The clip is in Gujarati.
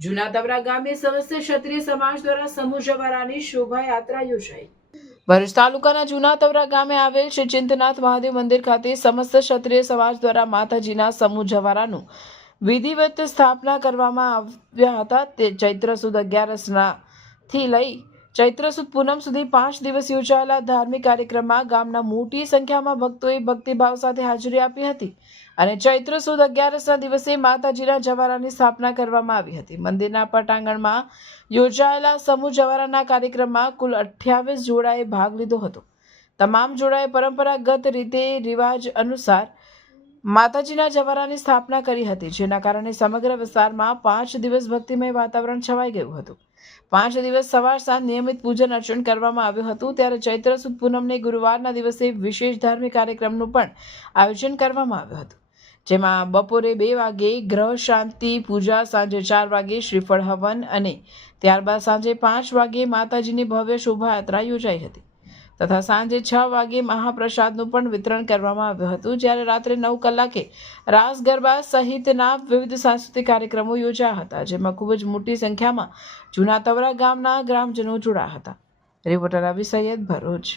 જૂના તવરા ગામે સમસ્ત ક્ષત્રિય સમાજ દ્વારા સમૂહ જવારાની શોભાયાત્રા યોજાઈ। ભરૂચ તાલુકાના જૂના તવરા ગામે આવેલ શ્રી ચિંતનાથ મહાદેવ મંદિર ખાતે સમસ્ત ક્ષત્રિય સમાજ દ્વારા માતાજીના સમૂહ જવારાનું વિધિવત સ્થાપના કરવામાં આવ્યા હતા। તે ચૈત્ર સુદ 11 થી લઈ ચૈત્ર સુદ પૂનમ સુધી 5 દિવસ યોજાયેલા ધાર્મિક કાર્યક્રમમાં ગામના મોટી સંખ્યામાં ભક્તોએ ભક્તિભાવ સાથે હાજરી આપી હતી અને ચૈત્ર સુદ 11ના દિવસે માતાજીના જવારાની સ્થાપના કરવામાં આવી હતી। મંદિરના પટાંગણમાં યોજાયેલા સમૂહ જવારાના કાર્યક્રમમાં કુલ 28 જોડાએ ભાગ લીધો હતો। તમામ જોડાએ પરંપરાગત રીતે રિવાજ અનુસાર માતાજીના જવારાની સ્થાપના કરી હતી, જેના કારણે સમગ્ર વિસ્તારમાં 5 દિવસ ભક્તિમય વાતાવરણ છવાઈ ગયું હતું। 5 દિવસ સવાર સાંજ નિયમિત પૂજન અર્ચન કરવામાં આવ્યું હતું। ત્યારે ચૈત્ર સુદ પૂનમને ગુરુવારના દિવસે વિશેષ ધાર્મિક કાર્યક્રમનું પણ આયોજન કરવામાં આવ્યું હતું, જેમાં બપોરે 2 વાગે ગ્રહ શાંતિ પૂજા, સાંજે 4 વાગે શ્રીફળ હવન અને ત્યારબાદ સાંજે 5 વાગે માતાજીની ભવ્ય શોભાયાત્રા યોજાઈ હતી તથા સાંજે 6 વાગે મહાપ્રસાદનું પણ વિતરણ કરવામાં આવ્યું હતું। જ્યારે રાત્રે 9 કલાકે રાસ ગરબા સહિતના વિવિધ સાંસ્કૃતિક કાર્યક્રમો યોજાયા હતા, જેમાં ખૂબ જ મોટી સંખ્યામાં જૂના તવરા ગામના ગ્રામજનો જોડાયા હતા। રિપોર્ટર રવિ સૈયદ, ભરૂચ।